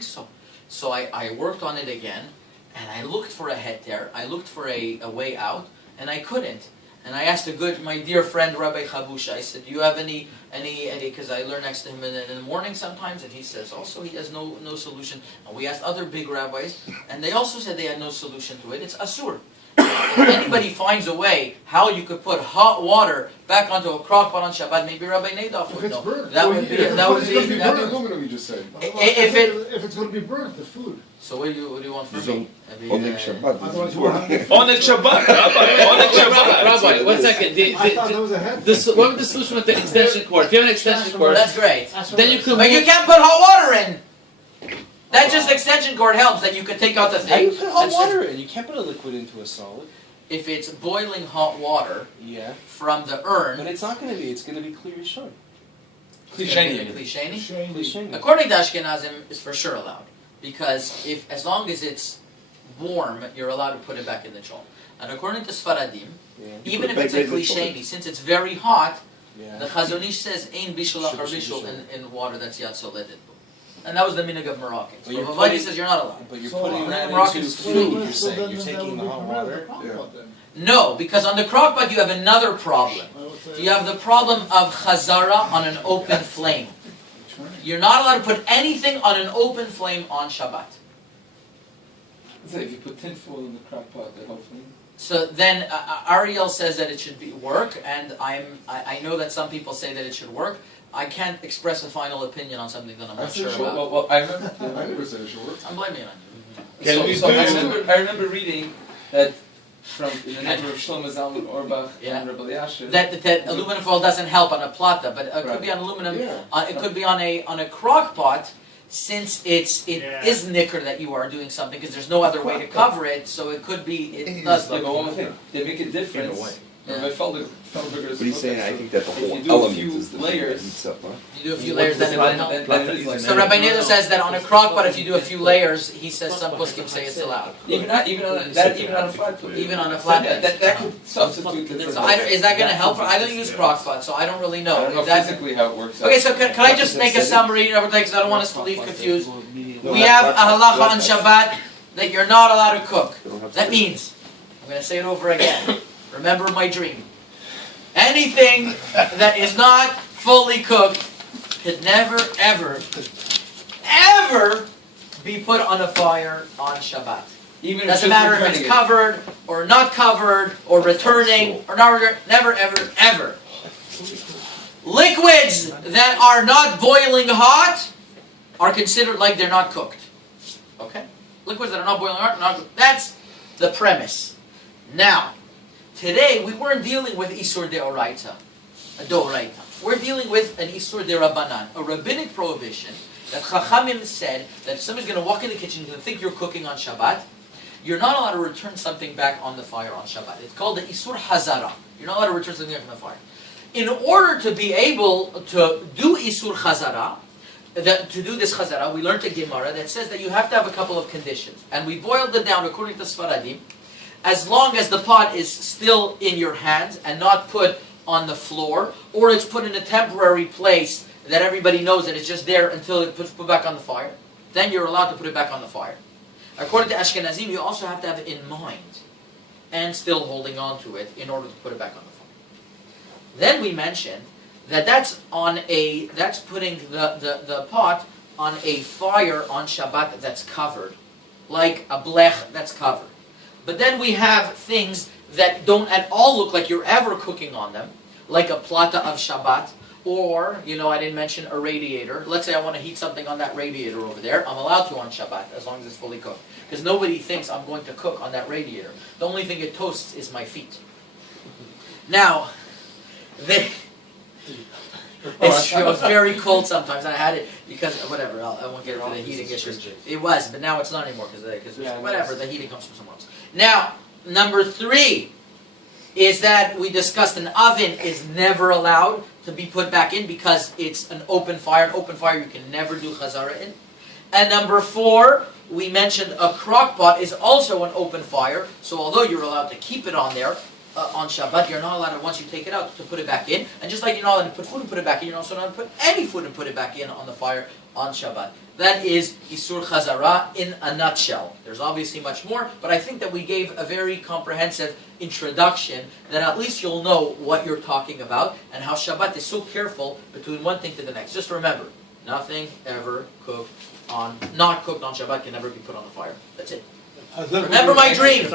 think so. So I worked on it again, and I looked for a heter, I looked for a way out, and I couldn't. And I asked my dear friend Rabbi Chabusha, I said, do you have any, because I learn next to him in the morning sometimes, and he says also he has no solution. And we asked other big rabbis, and they also said they had no solution to it. It's asur. If anybody finds a way how you could put hot water back onto a crock pot on Shabbat, maybe Rabbi Nadov would know. That would be aluminum, you just said. If it's going to be burnt, the food. So what do you want from me? Onek Shabbat. Onek Shabbat, Rabbi, 1 second. I thought there was a head. What was the solution with the extension cord? If you have an extension cord, that's great. then you could. But you can't put hot water in. That just extension cord helps that you could take out the How do you thing. put hot water in? You can't put a liquid into a solid. If it's boiling hot water Yeah. from the urn, But it's not going to be. It's going to be clear short. klisheni. According to Ashkenazim, it's for sure allowed, because as long as it's warm, you're allowed to put it back in the chol. And according to Sfaradim, even if it's a klisheni, since it's very hot, the Chazon Ish says ein bishul achar bishul in water that's yad soledet. And that was the minhag of Moroccans. But Vavadi says you're not allowed. But you're So putting that Moroccans into food. You're saying you're taking the hot water. No, because on the crock pot you have another problem. You have the problem of chazara on an open flame. You're not allowed to put anything on an open flame on Shabbat. So if you put tinfoil in the crock pot, then hopefully. So then Ariel says that it should work, and I know that some people say that it should work. I can't express a final opinion on something that I'm not sure about. Well, I remember. I never said it should work. I'm blaming it on you. I remember reading that from in the name of Shlomo Zalman Auerbach and Rabbi Elyashiv. That aluminum foil doesn't help on a plata, but it could be on aluminum. It could be on a crock pot, since it is nicker that you are doing something, because there's no other way to cover it. So it could be it does. But one more thing, they make a difference. My fellow What he's saying, I think that the whole if you do a element few is the layers, heats up, huh? If you do a few layers, then it would help. Then So Rabbi Neder says that on a crock pot, if you do a few layers, he says some poskim say it's allowed. even on a flat plate. Even on a flat that could substitute the So is that going to help? I don't use crock pot, so I don't really know. I don't know Is that- physically how it works. Okay, so can I just make a summary of everything, because I don't want us to leave confused. We have a halacha on Shabbat that you're not allowed to cook. That means, I'm going to say it over again. Remember my dream. Anything that is not fully cooked could never, ever, ever be put on a fire on Shabbat. Even Doesn't matter if it's covered or not covered or returning or not returning. Never, ever, ever. Liquids that are not boiling hot are considered like they're not cooked. Okay? Liquids that are not boiling hot, not cooked. That's the premise. Now, today we weren't dealing with Isur Deoraita, a Deoraita. We're dealing with an Isur Derabanan, a rabbinic prohibition that Chachamim said that if somebody's going to walk in the kitchen and think you're cooking on Shabbat, you're not allowed to return something back on the fire on Shabbat. It's called the Isur Hazara. You're not allowed to return something back on the fire. In order to be able to do Isur Hazara, to do this Hazara, we learned a Gemara that says that you have to have a couple of conditions. And we boiled it down according to Sfaradim. As long as the pot is still in your hands and not put on the floor, or it's put in a temporary place that everybody knows that it's just there until it's put back on the fire, then you're allowed to put it back on the fire. According to Ashkenazim, you also have to have it in mind and still holding on to it in order to put it back on the fire. Then we mentioned that that's putting the pot on a fire on Shabbat that's covered, like a blech that's covered. But then we have things that don't at all look like you're ever cooking on them, like a plata of Shabbat, or, I didn't mention a radiator. Let's say I want to heat something on that radiator over there. I'm allowed to on Shabbat, as long as it's fully cooked. Because nobody thinks I'm going to cook on that radiator. The only thing it toasts is my feet. Now, it's very cold sometimes. I had it because, whatever, I won't get into the heating issues. It was, but now it's not anymore because whatever, the heating comes from somewhere else. Now, number 3 is that we discussed an oven is never allowed to be put back in because it's an open fire. An open fire you can never do chazara in. And number 4, we mentioned a crock pot is also an open fire. So although you're allowed to keep it on there, on Shabbat, you're not allowed to, once you take it out, to put it back in. And just like you're not allowed to put food and put it back in, you're also not allowed to put any food and put it back in on the fire on Shabbat. That is Isur Chazara in a nutshell. There's obviously much more, but I think that we gave a very comprehensive introduction that at least you'll know what you're talking about and how Shabbat is so careful between one thing to the next. Just remember, nothing ever not cooked on Shabbat can never be put on the fire. That's it. Remember my dream.